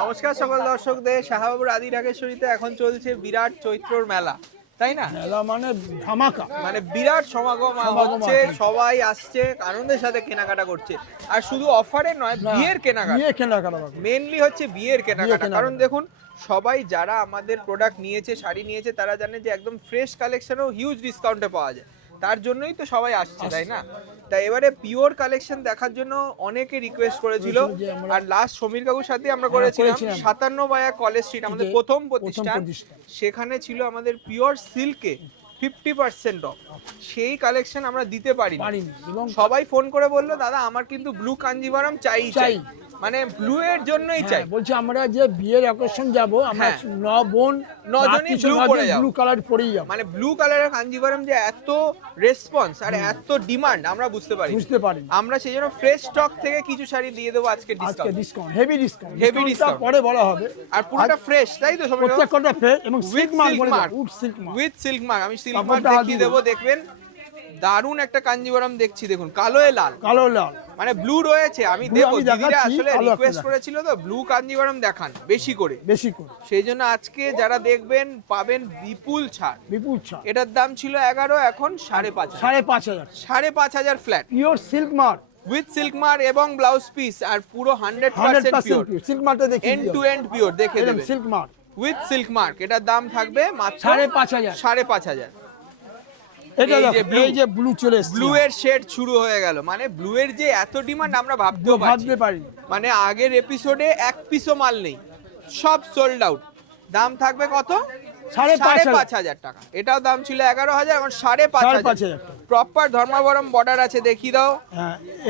নমস্কার সকল দর্শকদের, শাহবাবুর আদি ঢাকেশ্বরীতে এখন চলছে বিরাট চৈত্রর মেলা, তাই না? মেলা মানে ধামাকা, মানে বিরাট সমাগম হচ্ছে, সবাই আসছে, আনন্দের সাথে কেনাকাটা করছে। আর শুধু অফারে নয়, বিয়ের কেনাকাটা মেনলি হচ্ছে বিয়ের কেনাকাটা। কারণ দেখুন, সবাই যারা আমাদের প্রোডাক্ট নিয়েছে, শাড়ি নিয়েছে, তারা জানে যে একদম ফ্রেশ কালেকশনও হিউজ ডিসকাউন্টে পাওয়া যায়। তার জন্যই তো সবাই আসছে, তাই না? তাই এবারে পিওর কালেকশন দেখার জন্য অনেকে রিকোয়েস্ট করেছিল। আর লাস্ট সমীর কাকুর সাথে আমরা করেছিলাম 57 কলেজ স্ট্রিট, আমাদের প্রথম প্রতিষ্ঠান। সেখানে ছিল আমাদের পিওর সিল্কে 50% অফ। সেই কালেকশন আমরা দিতে পারিনি। সবাই ফোন করে বললো, দাদা আমার কিন্তু ব্লু কাঞ্জিভারাম চাই, মানে ব্লু এর জন্যই চাই। বলছি আমরা যে বিয়ের অকেশন যাব, আমরা 9জনই ব্লু কালার পরেই যাব। মানে ব্লু কালারের কাঞ্জিভারাম যে এত রেসপন্স আর এত ডিমান্ড আমরা বুঝতে পারি। আমরা সেই জন্য ফ্রেশ স্টক থেকে কিছু শাড়ি দিয়ে দেবো আজকে ডিসকাউন্ট, হেভি ডিসকাউন্ট পরে বলা হবে। আর পুরোটা ফ্রেশ, তাই তো? প্রত্যেকটা ফ্রেশ এবং উইথ সিল্ক মার্ক। আমি সিল্ক মার্ক দেখিয়ে দেবো, দেখবেন দারুণ একটা কাঞ্জিভারাম দেখছি। দেখুন, কালো লাল, মানে ব্লু রয়েছে। আমি দেবো, দিদিরা আসলে রিকোয়েস্ট করেছিল তো ব্লু কাঞ্জিভারাম দেখান বেশি করে। সেই জন্য আজকে যারা দেখবেন পাবেন বিপুল ছাড়। এটার দাম ছিল 11, এখন 5,500 flat, pure silk mark with silk mark এবং ব্লাউজ পিস। আর পুরো 100% পিওর, সিল্ক মার্কটা দেখি, এন্ড টু এন্ড পিওর দেখে দেবেন। Silk mark with silk mark, এটার দাম থাকবে মাত্র 5,500। এই যে ব্লু চলে এসেছে, ব্লু এর শেড শুরু হয়ে গেল। মানে ব্লু এর যে এত ডিমান্ড আমরা ভাবতে পারি। মানে আগের এপিসোডে এক পিসও মাল নেই, সব সোল্ড আউট। দাম থাকবে কত? 5,500 টাকা। এটাও দাম ছিল 11,000, এখন 5,500। প্রপার ধর্মাবরম বর্ডার আছে, দেখিয়ে দাও।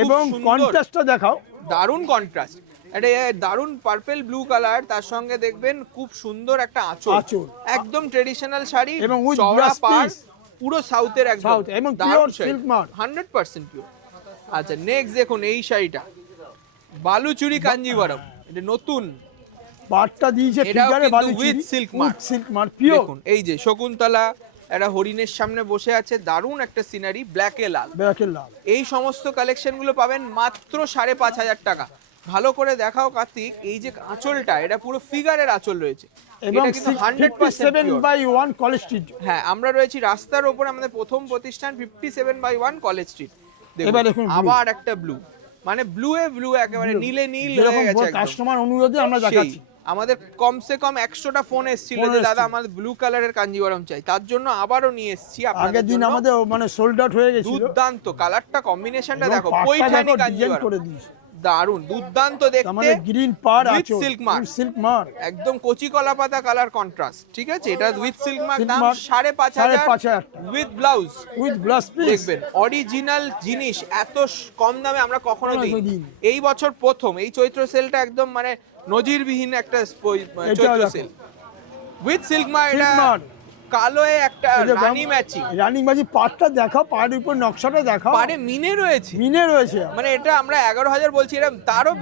এবং কন্ট্রাস্টটা দেখাও, দারুণ কন্ট্রাস্ট। এটা দারুণ পার্পল ব্লু কালার, তার সঙ্গে দেখবেন খুব সুন্দর একটা আঁচল, একদম ট্রেডিশনাল শাড়ি এবং চওড়া পাড়, পুরো সাউথের একদম, এবং পিওর সিল্ক মার্ক 100% পিওর। আচ্ছা, নেক্সট দেখুন এই শাড়িটা, বালুচুরি কাঞ্জিভারাম। এটা নতুন পাটটা দিয়েছে ফিগারে, Baluchari with silk mark pure. দেখুন এই যে শকুন্তলা একটা হরিণের সামনে বসে আছে, দারুণ একটা সিনারি, ব্ল্যাকে লাল। এই সমস্ত কালেকশন গুলো পাবেন মাত্র 5,500 টাকা। ভালো করে দেখাও কার্তিক, এই যে আঁচলটা, এটা পুরো ফিগারের আঁচল রয়েছে, এবং 57/1 কলেজ স্ট্রিট। হ্যাঁ, আমরা রয়েছি রাস্তার উপরে, আমাদের প্রথম প্রতিষ্ঠান 57/1 কলেজ স্ট্রিট। দেখুন আবার একটা ব্লু, মানে ব্লু একেবারে নীলে নীল হয়ে গেছে। কাস্টমার অনুরোধে আমরা দেখাচ্ছি। আমাদের কমসে কম 100টা ফোন এসেছিল যে দাদা আমাদের ব্লু কালারের কাঞ্জিভারাম চাই, তার জন্য আবারও নিয়ে এসেছি আপনাদের জন্য। আগের দিন আমাদের মানে সোল্ড আউট হয়ে গেছিল। দুর্দান্ত কালারটা, কম্বিনেশনটা দেখো, পৈঠানি কাঞ্জিভারাম করে দিয়েছে, দারুন দুর্দান্ত দেখতে। আমাদের গ্রিন পাড় আছে, সিল্ক মার্ক একদম কচি কলা পাতা কালার কন্ট্রাস্ট। ঠিক আছে, এটা উইথ সিল্ক মার্ক, দাম 5,500 উইথ ব্লাউজ পিস। দেখবেন অরিজিনাল জিনিস এত কম দামে আমরা কখনো দিই। এই বছর প্রথম এই চৈত্র সেলটা একদম মানে নজিরবিহীন একটা চৈত্র সেল উইথ সিল্ক মার্ক। এটা কালো একটা রানী ম্যাচিং পাটটা দেখাও, পাড়ের উপর নকশাটা দেখাও, পাড়ে মিনে রয়েছে। মানে এটা আমরা 11,000 বলছি, এটা তারও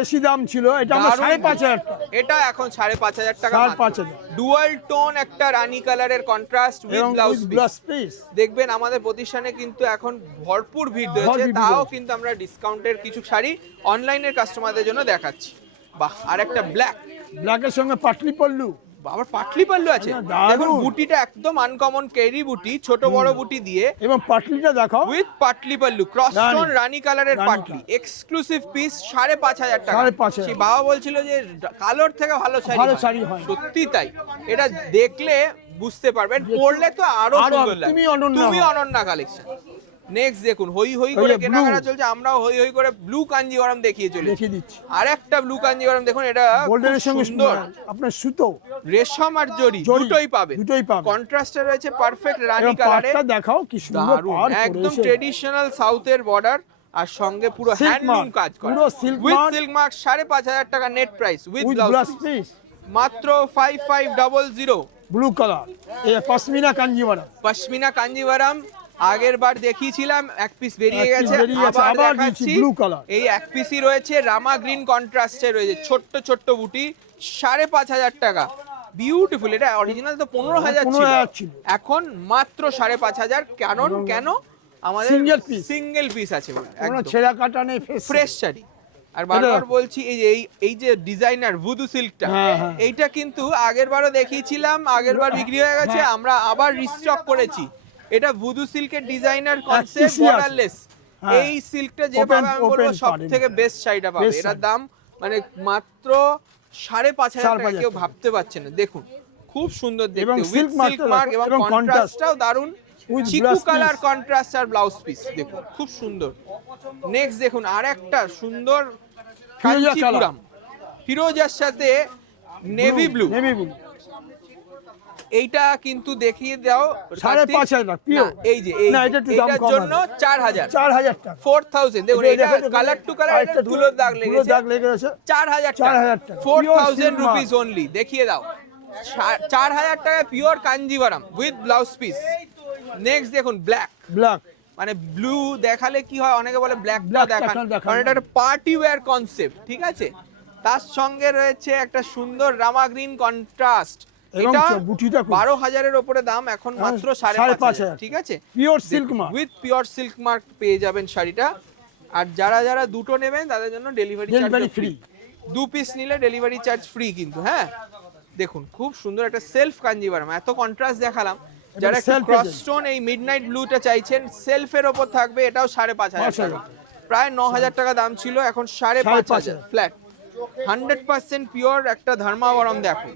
বেশি দাম ছিল। এটা আমরা 5,500 টাকা, এটা এখন 5,500 টাকা। ডুয়াল টোন একটা রানী কালারের কন্ট্রাস্ট উইথ ব্লাউজ পিস। দেখবেন আমাদের প্রতিষ্ঠানে কিন্তু এখন ভরপুর ভিড় রয়েছে, তাও কিন্তু আমরা ডিসকাউন্টের কিছু শাড়ি অনলাইনের কাস্টমারদের জন্য দেখাচ্ছি। বাহ, আর একটা ব্ল্যাকের সঙ্গে পাটলি পল্লু, আবার পাটলি পাল্লু আছে। দেখুন বুটিটা একদম আনকমন কেরি বুটি, ছোট বড় বুটি দিয়ে, এবং পাটলিটা দেখাও উইথ পাটলি পাল্লু, ক্রস টোন রানী কালারের পাটলি, এক্সক্লুসিভ পিস, 5,500 টাকা। সেই বাবা বলছিল যে কালোর থেকে ভালো শাড়ি হয়, সত্যি তাই। এটা দেখলে বুঝতে পারবেন, পরলে তো আরো সুন্দর লাগবে। তুমি অনন্যা কালেকশন। নেক্সট দেখুন, হই করে কেনাকাটা চলছে, আমরাও হই করে ব্লু কাঞ্জিভারাম দেখিয়ে দিচ্ছি। আর একটা ব্লু কাঞ্জিভারাম দেখুন, এটা গোল্ডেনের সঙ্গে সুন্দর, আপনার সুতো, রেশম আর জরি দুটোই পাবে। কন্ট্রাস্টে রয়েছে পারফেক্ট রানী কালারে। পাটটা দেখাও কি সুন্দর, একদম ট্রেডিশনাল সাউথের বর্ডার, আর সঙ্গে পুরো হ্যান্ডলুম কাজ করা, উইথ সিল্ক মার্ক। 5,500 টাকা net price with blouse piece, মাত্র 5,500। ব্লু কালার, এই পশমিনা কাঞ্জিভারাম আগের বার দেখিয়েছিলাম, এক পিস বেরিয়ে গেছে, আবার দেখাচ্ছি। এই এক পিসই রয়েছে, রামা গ্রিন কন্ট্রাস্টে রয়েছে, ছোট্ট ছোট্ট বুটি, 5,500 টাকা। বিউটিফুল। এটা অরিজিনাল তো 15,000 ছিল, এখন মাত্র 5,500। কেন আমাদের সিঙ্গেল পিস আছে, একদম ছেঁড়া কাটা নেই, ফ্রেশ শাড়ি। আর বারবার বলছি এই যে ডিজাইনার ভুদু সিল্কটা, এইটা কিন্তু আগেরবারও দেখিয়েছিলাম, আগেরবার বিক্রি হয়ে গেছে, আমরা আবার রিস্টক করেছি। এটা ভুদু সিল্কের ডিজাইনার কনসেপ্ট, বর্ডারলেস। এই সিল্কটা যে পাবে আমি বলবো সবথেকে বেস্ট শাড়িটা পাবে। এটার দাম মানে মাত্র 5,500 টাকা, কেউ ভাবতে পারছে না। দেখুন খুব সুন্দর দেখতে, উইথ সিল্ক মার্ক এবং কন্ট্রাস্টটাও দারুন, চিকু কালার কন্ট্রাস্ট আর ব্লাউজ পিস দেখুন খুব সুন্দর। নেক্সট দেখুন আরেকটা সুন্দর কাঞ্চিপুরম, ফিরোজার সাথে নেভি ব্লু। এইটা কিন্তু দেখিয়ে দাও 5,500 টাকা পিওর। এই যে এইটার জন্য 4,000 টাকা, 4,000। দেখুন এটা কালার টু কালার, এটা ধুলোর দাগ লেগেছে, 4,000 টাকা, 4,000 রুপিস অনলি। দেখিয়ে দাও 4,000 টাকা pure Kanjivaram with blouse piece. Next দেখুন ব্ল্যাক, মানে ব্লু দেখালে কি হয়, অনেকে বলে ব্ল্যাকটা দেখান, কারণ এটা একটা পার্টি ওয়্যার কনসেপ্ট, ঠিক আছে। তার সঙ্গে রয়েছে একটা সুন্দর রামা গ্রিন কন্ট্রাস্ট। এটা 12,000 এর উপরে দাম, এখন মাত্র 5,500, ঠিক আছে। Pure silk mark, with pure silk mark পেয়ে যাবেন শাড়িটা। আর যারা যারা দুটো নেবেন তাদের জন্য ডেলিভারি চার্জ ফ্রি, 2 পিস নিলে ডেলিভারি চার্জ ফ্রি কিন্তু। হ্যাঁ দেখুন খুব সুন্দর একটা সেলফ কাঞ্জিভারাম, এত কন্ট্রাস্ট দেখালাম। যারা ক্রস স্টোন এই মিডনাইট ব্লুটা চাইছেন, সেলফের ওপর থাকবে, এটাও 5,500 টাকা, প্রায় 9,000 টাকা দাম ছিল, এখন 5,500 ফ্ল্যাট। 100% পিওর একটা ধর্মাবরম দেখো,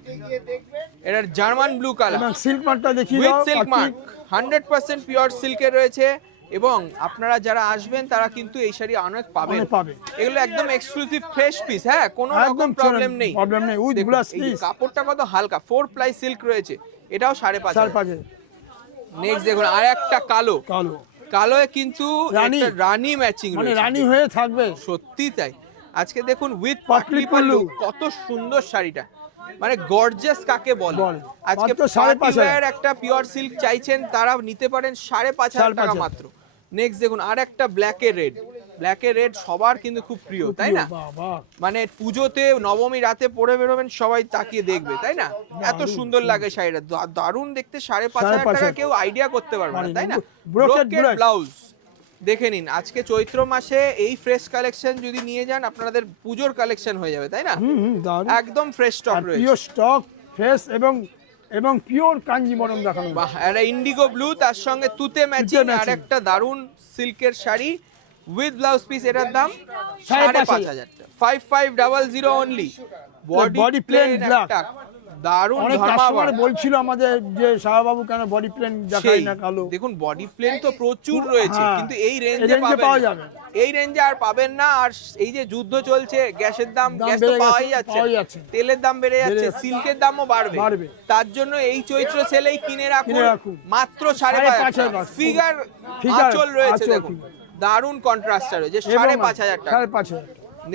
এটার জার্মান ব্লু কালার, সিল্ক মার্কটা দেখিয়ে উইথ দাও, সিল্ক মার্ক, 100% পিওর সিল্কের রয়েছে। এবং আপনারা যারা আসবেন তারা কিন্তু এই শাড়ি অনেক পাবেন, এগুলো একদম এক্সক্লুসিভ ফ্রেশ পিস। হ্যাঁ কোনো রকম প্রবলেম নেই, উইথ ব্লাউজ পিস। কাপড়টা কত হালকা, 4 প্লাই সিল্ক রয়েছে, এটাও 5,500। নেক্সট দেখুন আর একটা কালো কিন্তু একটা রানী ম্যাচিং, মানে রানী হয়ে থাকবে, সত্যি তাই। আজকে দেখুন উইথ পাটলি পাল্লু, কত সুন্দর শাড়িটা, মানে গর্জিয়াস কাকে বলে। আজকে 5,500 একটা পিওর সিল্ক চাইছেন তারা নিতে পারেন 5,500 টাকা মাত্র। নেক্সট দেখুন আর একটা ব্ল্যাকের রেড সবার কিন্তু খুব প্রিয়, তাই না? মানে পুজোতে নবমী রাতে পরে বেরোবেন, সবাই তাকিয়ে দেখবে, তাই না? এত সুন্দর লাগে শাড়িটা, দারুণ দেখতে। 5,500 টাকা কেউ আইডিয়া করতে পারবে না, তাই না? ব্রোকেড ব্লাউজ দেখে নিন, আজকে চৈত্র মাসে এই ফ্রেশ কালেকশন যদি নিয়ে যান আপনাদের পুজোর কালেকশন হয়ে যাবে, তাই না? একদম ফ্রেশ স্টক রয়েছে, পিওর স্টক, ফ্রেশ এবং পিওর কাঞ্জিভরম দেখানো। বাহ, একটা ইন্ডিগো ব্লু, তার সঙ্গে তুতে ম্যাচিং আর একটা দারুন সিল্কের শাড়ি উইথ ব্লাউজ পিস। এটার দাম 5,500 টাকা, 5,500 অনলি। বডি প্লেন ব্ল্যাক, দারুণ ধর্মাবরম। বলছিল আমাদের যে শাহবাবু কেন বডি প্লেন দেখায় না কালো। দেখুন বডি প্লেন তো প্রচুর রয়েছে, কিন্তু এই রেঞ্জে পাওয়া যাবে, এই রেঞ্জে আর পাবেন না। আর এই যে যুদ্ধ চলছে, গ্যাসের দাম, গ্যাস তো পাওয়াই যাচ্ছে, তেলের দাম বেড়ে যাচ্ছে, সিল্কের দামও বাড়বে। তার জন্য এই চৈত্র সেলেই কিনে রাখুন মাত্র 5,500 টাকা। ফিগার আঁচল রয়েছে, দেখুন দারুণ কন্ট্রাস্টার রয়েছে, 5,500 টাকা।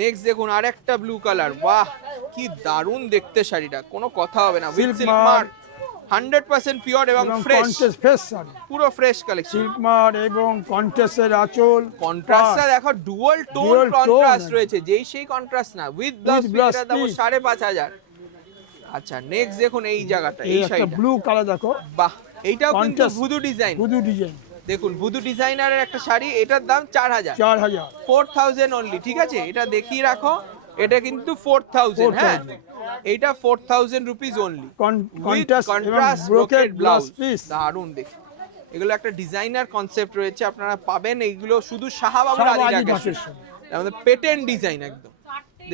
নেক্সট দেখুন আরেকটা ব্লু কালার, বাহ কি দারুণ দেখতে শাড়িটা, কোনো কথা হবে না। উইথ সিল্ক মার্ক, 100% পিওর এবং ফ্রেশ, পুরো ফ্রেশ কালেকশন। সিল্ক মার্ক এবং কন্ট্রাস্টের আঁচল, কন্ট্রাস্টটা দেখো ডুয়াল টোন কন্ট্রাস্ট রয়েছে, যেই সেই কন্ট্রাস্ট না। উইথ ব্লাউজ পিসটা দাম 5,500। আচ্ছা নেক্সট দেখুন এই জায়গাটা, এই শাড়িটা ব্লু কালার দেখো, বাহ এইটাও কিন্তু ভুদু ডিজাইন। দেখুন ভুদু ডিজাইনারের একটা শাড়ি, এটার দাম 4,000, 4,000 অনলি, ঠিক আছে। এটা দেখিয়ে রাখো, এটা কিন্তু 4,000, হ্যাঁ এটা 4,000 rupees only, contrast brocade blouse piece, দারুণ দেখে। এগুলো একটা ডিজাইনার কনসেপ্ট রয়েছে, আপনারা পাবেন এইগুলো শুধু শাহবাবুর আলী আমাদের পেটেন্ট ডিজাইন একদম।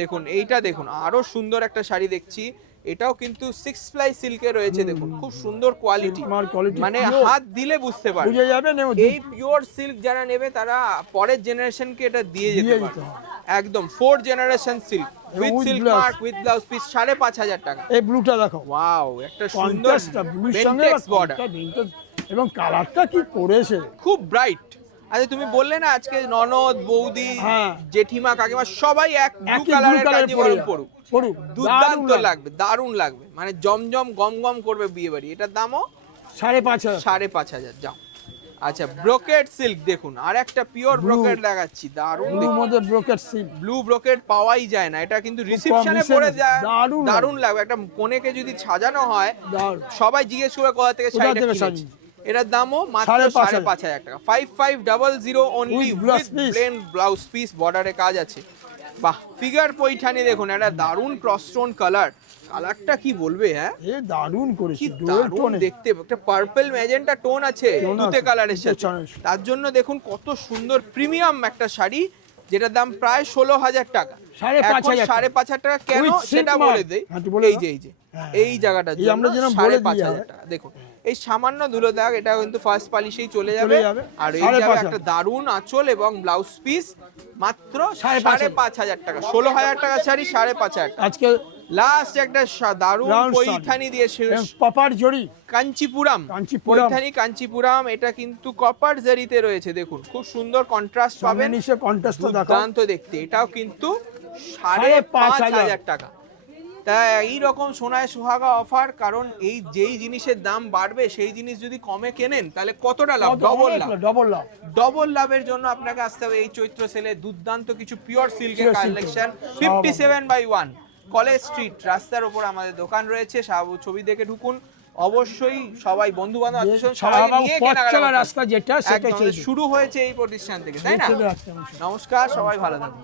দেখুন এইটা দেখুন আরো সুন্দর একটা শাড়ি দেখছি, এটাও কিন্তু 6 প্লাই সিল্কে রয়েছে, দেখুন খুব সুন্দর কোয়ালিটি, মানে হাত দিলে বুঝতে পারবে এই পিওর সিল্ক। যারা নেবে তারা পরের জেনারেশনকে এটা দিয়ে যেতে পারে, একদম 4 generation silk with silk mark with blouse piece, 5,500 টাকা। এই ব্লুটা দেখো, ওয়াও একটা সুন্দর বেন্টেক্স বর্ডার এবং কালারটা কি করেছে, খুব ব্রাইট। আচ্ছা তুমি বললে না আজকে ননদ বৌদি জেঠিমা কাকিমা সবাই এক ব্লু কালারের কাঞ্জিভরম পরুক, দুর্দান্ত লাগবে, দারুণ লাগবে, মানে জমজম গম গম করবে বিয়ে বাড়ি। এটার দামও 5,500। যাও আচ্ছা ব্রোকেড সিল্ক দেখুন, আর একটা পিওর ব্রোকেড দেখাচ্ছি, দারুণ মধ্যে ব্রোকেড সিল্ক, ব্লু ব্রোকেড পাওয়াই যায় না, এটা কিন্তু রিসেপশনে পরে যায়, দারুণ লাগবে। একটা কোণেকে যদি সাজানো হয় সবাই জিজ্ঞেস করে কোথা থেকে শাড়িটা কিনেছি। এটার দামও মাত্র 5,500 টাকা, 5,500 only with plain blouse piece, বর্ডারে কাজ আছে, বাহ, ফিগার পৈঠানি দেখুন, একটা দারুণ ক্রসটোন কালারটা কি বলবে, হ্যাঁ এ দারুণ কি করেছে দারুণ দেখতে, একটা পার্পল ম্যাজেন্টা টোন আছে তুতে কালারের সাথে, আছে। তার জন্য দেখুন কত সুন্দর প্রিমিয়াম একটা শাড়ি, যেটার দাম প্রায় 16,000 টাকা। 5,500 5,500 টাকা কেন With silk সেটা mark। বলে দেই, হ্যাঁ, তুই বলে এই দাও। যে হ্যাঁ, এই জায়গাটার এই জন্য আমরা যেরকম বলে দিই, 5,500 টাকা। দেখুন এই সামান্য ধুলো দাগ, এটা কিন্তু ফার্স্ট পলিশেই চলে যাবে, যাবে। আর এই 5,500 যাবে একটা দারুণ আঁচল এবং ব্লাউজ পিস, মাত্র 5,500 টাকা। 16,000 টাকা শাড়ি 5,500 টাকা। আজকে লাস্ট একটা দারুণ Round পৈঠানি দিয়ে কপার জড়ি কাঞ্চিপুরাম, পৈঠানি কাঞ্চিপুরাম, এটা কিন্তু কপার জারিতে রয়েছে, দেখুন খুব সুন্দর কন্ট্রাস্ট পাবেন, কন্টেস্টটা দেখো, দুর্দান্ত দেখতে। এটাও কিন্তু 5,500 টাকা। তা এইরকম সোনায় সুহাগা অফার, কারণ এই যেই জিনিসের দাম বাড়বে সেই জিনিস যদি কমে কেনেন তাহলে কতটা লাভ, ডবল লাভ। ডবল লাভের জন্য আপনাকে আসতে হবে এই চৈত্র সেলে। দুর্দান্ত কিছু পিওর সিল্কের Pure silk কালেকশন, সব 57/1 কলেজ স্ট্রিট রাস্তার উপর আমাদের দোকান রয়েছে। ছবি দেখে ঢুকুন, অবশ্যই সবাই বন্ধু বান্ধব আত্মীয় সবাই নিয়ে কেনাকাটা রাস্তা যেটা সেটা শুরু হয়েছে এই প্রতিষ্ঠান থেকে, তাই না? নমস্কার, সবাই ভালো থাকুন।